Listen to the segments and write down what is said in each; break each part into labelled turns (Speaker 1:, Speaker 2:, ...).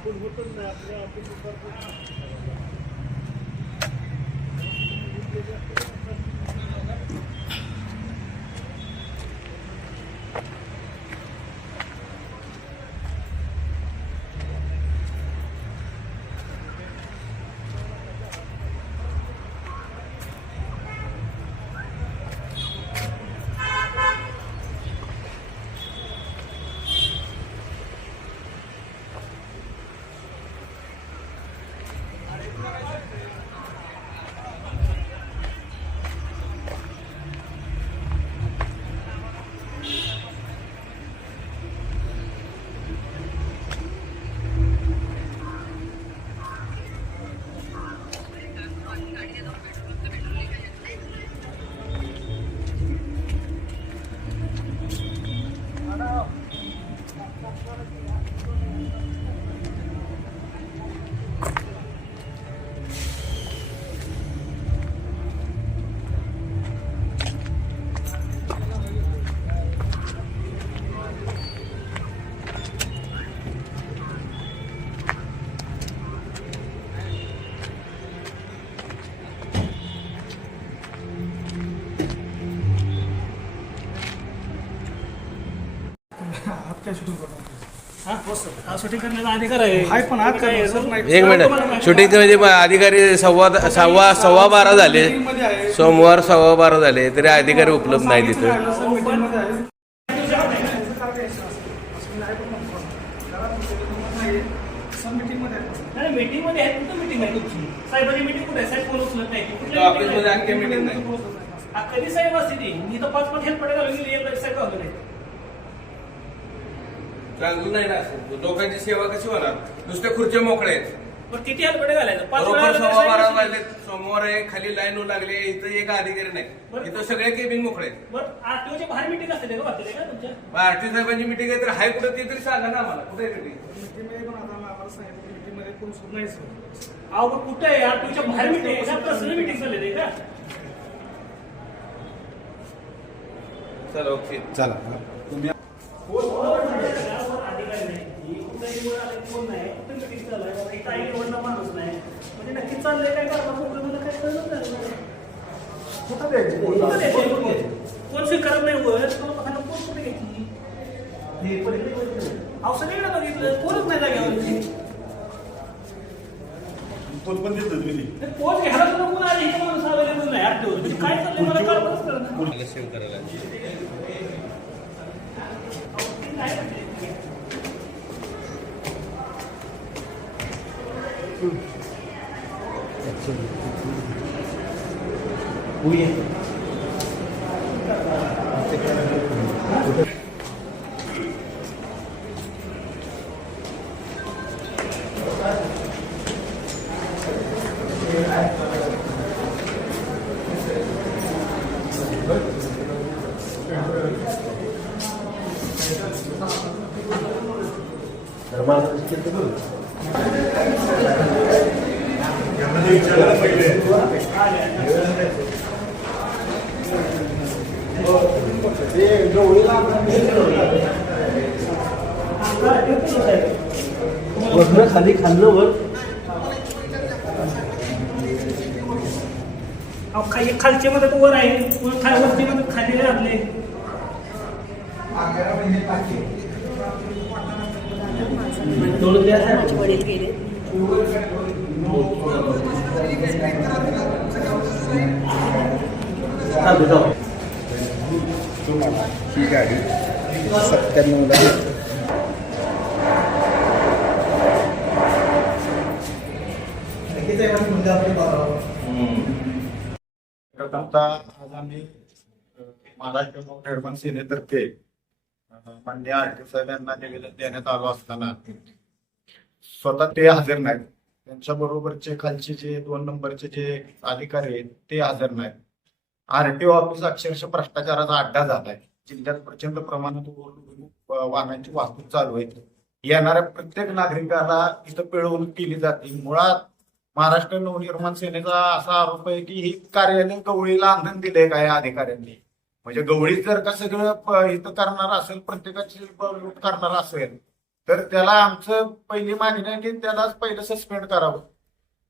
Speaker 1: अरे काय शूटिंग करतो
Speaker 2: शूटिंग करण्याचा अधिकार आहे.
Speaker 1: आहे पण आज
Speaker 2: काय आहे?
Speaker 1: सर नाही.
Speaker 3: एक मिनिट. शूटिंग म्हणजे अधिकारी सव्वा सव्वा सव्वा बारा झाले. सोमवार सव्वा बारा झाले. तरी अधिकारी उपलब्ध नाही तिथं.
Speaker 1: मीटिंगमध्ये आहे मीटिंगमध्ये आहे.
Speaker 2: कुठं मीटिंग तुमची? साहेबांची मीटिंग कुठे आहे? साहेब फोन उचलत नाही. कुठल्या कधी साहेब असते ती? मी तर पाच पाच हेल्प गेली. एक साहेब नाही
Speaker 3: चांगलं नाही ना लोकांची सेवा कशी होणार? नुसते खुर्च्या मोकळे आहेत.
Speaker 2: पण किती हेल्प घालायचं? पाच
Speaker 3: बरोबर
Speaker 2: वेळा
Speaker 3: सव्वा बारा. वाजले सोमवार आहे खाली लाईन लागले इथं एक अधिकारी नाही. इथं सगळे केबिन मोकळे आहेत.
Speaker 2: बरं आरटीओच्या बाहेर मीटिंग असते का वाटते का तुमच्या?
Speaker 3: आरटी साहेबांची मिटिंग आहे तर हाय कुठं ते तरी सांगा ना आम्हाला. कुठे
Speaker 1: मिटिंगमध्ये पण आता आम्हाला सांगितलं मीटिंगमध्ये कोण सुरू नाही सर.
Speaker 2: अहो पण कुठे आहे? आरटीओच्या बाहेर मीटिंग आहे. का पर्सनल मीटिंग चालले का?
Speaker 3: चला ओके.
Speaker 4: चला.
Speaker 2: अधिकारी नाही कुठेही वर आले कोण नाही कुठे मीटिंग चालू आहे बाबा इथं आई निवडणं माणूस नाही म्हणजे नक्की चाललंय काय करणार प्रॉब्लेम मला काय कळलं नाही
Speaker 1: कुठं द्यायची
Speaker 2: कोण द्यायचे? कोण स्वीकारत नाही वर? कोण बघा ना, कोण कुठे घ्यायची? अहो सगळीकडे बघितलं. कोणच नाही जागेवर
Speaker 4: पोच पण देतो तुम्ही
Speaker 2: कोण घ्यायला सुद्धा कोण आले? हे माणूस अवेलेबल नाही? आरटीओ म्हणजे काय चाललंय? मला कळतच कळत
Speaker 3: सेव्ह करायला
Speaker 5: खाली खाल्लं वर
Speaker 2: अहो काही खालचे मध्ये वर आहे. वर खाली वरती मध्ये खाली आहे आपले
Speaker 5: थोडं द्या
Speaker 6: माझे वडील गेले.
Speaker 4: ही गाडी सत्त्याण्णवला प्रथमतः आज आम्ही महाराष्ट्र निर्माण सेनेतर्फे माननीय आरटी साहेब यांना निवेदन देण्यात आलो असताना स्वतः ते हजर नाहीत. त्यांच्या बरोबरचे खालचे जे दोन नंबरचे जे अधिकारी आहेत ते हजर नाहीत आरटीओ ऑफिस अक्षरशः भ्रष्टाचाराचा अड्डा झालाय. जिल्ह्यात प्रचंड प्रमाणात वाहनांची वाहतूक चालू आहे. येणाऱ्या प्रत्येक नागरिकाला इथं पिळवणूक केली जाते. मुळात महाराष्ट्र नवनिर्माण सेनेचा असा आरोप आहे की ही कार्यालय गवळीला आंधन दिलंय का या अधिकाऱ्यांनी? म्हणजे गवळीत जर का सगळं इथं करणार असेल प्रत्येकाची लूट करणार असेल तर त्याला आमचं पहिली मागणी आहे की त्यालाच पहिलं सस्पेंड करावं.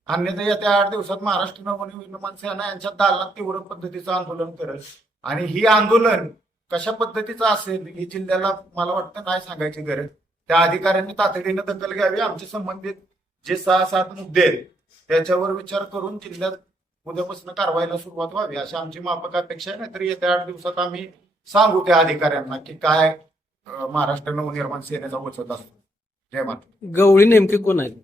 Speaker 4: अन्यथा येत्या आठ दिवसात महाराष्ट्र नवनिर्माण सेना यांच्या दालनात तीव्र पद्धतीचं आंदोलन करेल. आणि ही आंदोलन कशा पद्धतीचं असेल ही जिल्ह्याला मला वाटतं काय सांगायची गरज? त्या अधिकाऱ्यांनी तातडीनं दखल घ्यावी आमचे संबंधित जे सहा सात मुद्दे आहेत त्याच्यावर विचार करून जिल्ह्यात उद्यापासून कारवाईला सुरुवात व्हावी अशी आमची माफक अपेक्षा आहे. नाहीतर येत्या आठ दिवसात आम्ही सांगू त्या अधिकाऱ्यांना की काय महाराष्ट्र नवनिर्माण सेनेचा वचत असतो. जय माता
Speaker 5: गवळी नेमके कोण आहेत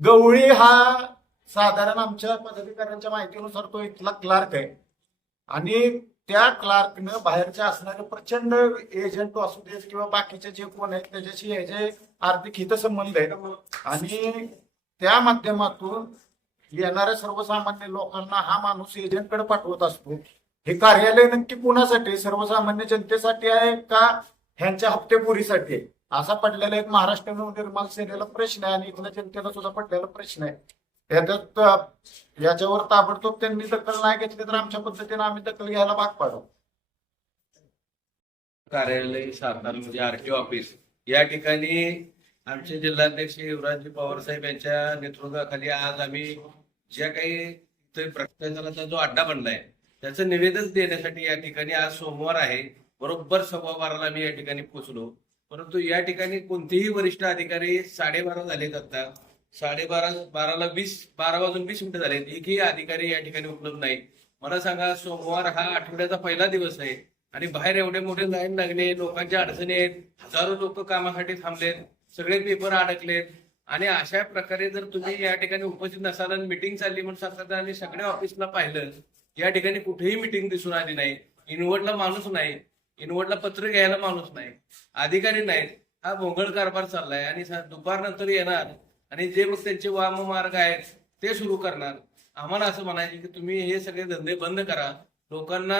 Speaker 4: गवळी हा साधारण आमच्या पदाधिकाऱ्यांच्या माहितीनुसार तो इथला क्लार्क आहे. आणि त्या क्लार्कनं बाहेरच्या असणारे प्रचंड एजंट असू देत किंवा बाकीचे जे कोण आहेत त्याच्याशी ह्याचे आर्थिक हितसंबंध आहेत आणि त्या माध्यमातून येणाऱ्या सर्वसामान्य लोकांना हा माणूस एजंटकडे पाठवत असतो. हे कार्यालय नक्की कुणासाठी आहे? सर्वसामान्य जनतेसाठी आहे का ह्यांच्या हप्तेपुरीसाठी असा पडलेला एक महाराष्ट्र नवनिर्माण सेनेला प्रश्न आहे आणि इथल्या जनतेला सुद्धा पडलेला प्रश्न आहे. त्याच्यात याच्यावर ताबडतोब त्यांनी दखल नाही घेतली तर आमच्या पद्धतीने आम्ही दखल घ्यायला भाग पाडू.
Speaker 3: कार्यालय सातारा म्हणजे आरटीओ ऑफिस. या ठिकाणी आमचे जिल्हाध्यक्ष युवराजजी पवार साहेब यांच्या नेतृत्वाखाली आज आम्ही ज्या काही इथे भ्रष्टाचाराचा जो अड्डा बनलाय त्याचं निवेदन देण्यासाठी या ठिकाणी आज सोमवार आहे. बरोबर सव्वा बाराला मी या ठिकाणी पोहोचलो. परंतु या ठिकाणी कोणतेही वरिष्ठ अधिकारी साडेबारा झालेत आता. साडेबारा बाराला वीस बारा वाजून वीस मिनिटं झालेत. एकही अधिकारी या ठिकाणी उपलब्ध नाही. मला सांगा सोमवार हा आठवड्याचा पहिला दिवस आहे आणि बाहेर एवढे मोठे लाईन लागले लोकांच्या अडचणी आहेत हजारो लोक कामासाठी थांबलेत सगळे पेपर अडकलेत. आणि अशा प्रकारे जर तुम्ही या ठिकाणी उपस्थित नसाल आणि मिटिंग चालली म्हणून सांगतात आणि सगळ्या ऑफिसला पाहिलं या ठिकाणी कुठेही मिटिंग दिसून आली नाही. इनवर्डला माणूस नाही. इनवर्डला पत्र घ्यायला माणूस नाही. अधिकारी नाहीत हा भोंगळ कारभार चाललाय आणि दुपारनंतर येणार आणि जे मग त्यांचे वाम मार्ग आहेत ते सुरू करणार. आम्हाला असं म्हणायचे की तुम्ही हे सगळे धंदे बंद करा. लोकांना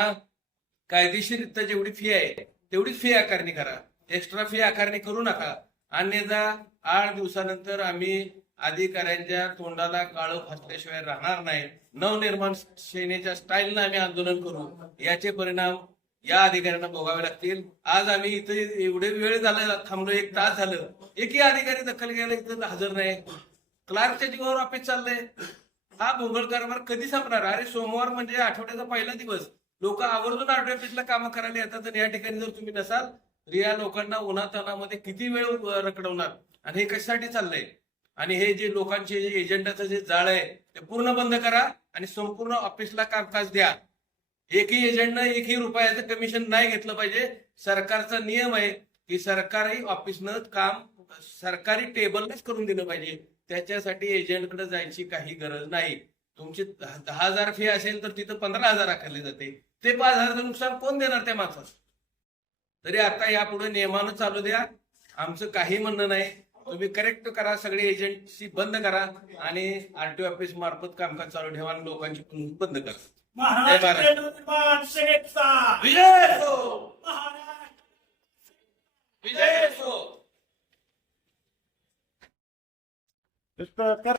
Speaker 3: कायदेशीररित्या जेवढी फी आहे तेवढीच फी आकारणी करा. एक्स्ट्रा फी आकारणी करू नका. अन्यथा आठ दिवसानंतर आम्ही अधिकाऱ्यांच्या तोंडाला काळं फासल्याशिवाय राहणार नाही. नवनिर्माण सेनेच्या स्टाईलनं आम्ही आंदोलन करू. याचे परिणाम या अधिकाऱ्यांना भोगावे लागतील. आज आम्ही इथे एवढे वेळ झाला थांबलो एक तास झालं. एकही अधिकारी दखल घ्यायला इथं हजर नाही. क्लार्कच्या जीवावर ऑफिस चाललंय. हा भोंगळ कारभार कधी संपणार? अरे सोमवार म्हणजे आठवड्याचा पहिला दिवस. लोक आवर्जून आरटी ऑफिसला कामं करायला येतात आणि या ठिकाणी जर तुम्ही नसाल तर या लोकांना उन्हातानामध्ये किती वेळ रकडवणार रखडवणार? आणि हे कशासाठी चाललंय? आणि हे जे लोकांचे जे एजंडाचं जे जाळ आहे ते पूर्ण बंद करा आणि संपूर्ण ऑफिसला कामकाज द्या. एकही एजंटनं एकही रुपयाचं कमिशन नाही घेतलं पाहिजे. सरकारचा नियम आहे की सरकारी ऑफिसनं काम सरकारी टेबलनेच करून दिलं पाहिजे. त्याच्यासाठी एजंटकडे जायची काही गरज नाही. तुमची दहा हजार फी असेल तर तिथं पंधरा हजार आकारले जाते. ते पाच हजारचं नुकसान कोण देणार त्या माणसास तरी आता यापुढे नियमानं चालू द्या. आमचं काही म्हणणं नाही. तुम्ही करेक्ट करा सगळे एजन्सी बंद करा आणि आरटीओ ऑफिस मार्फत कामकाज चालू ठेवा आणि लोकांची बंद करा.
Speaker 2: महाराष्ट्र नवनिर्माण सेनेचा
Speaker 3: विजय असो
Speaker 2: महाराष्ट्र
Speaker 3: विजय असो
Speaker 4: तर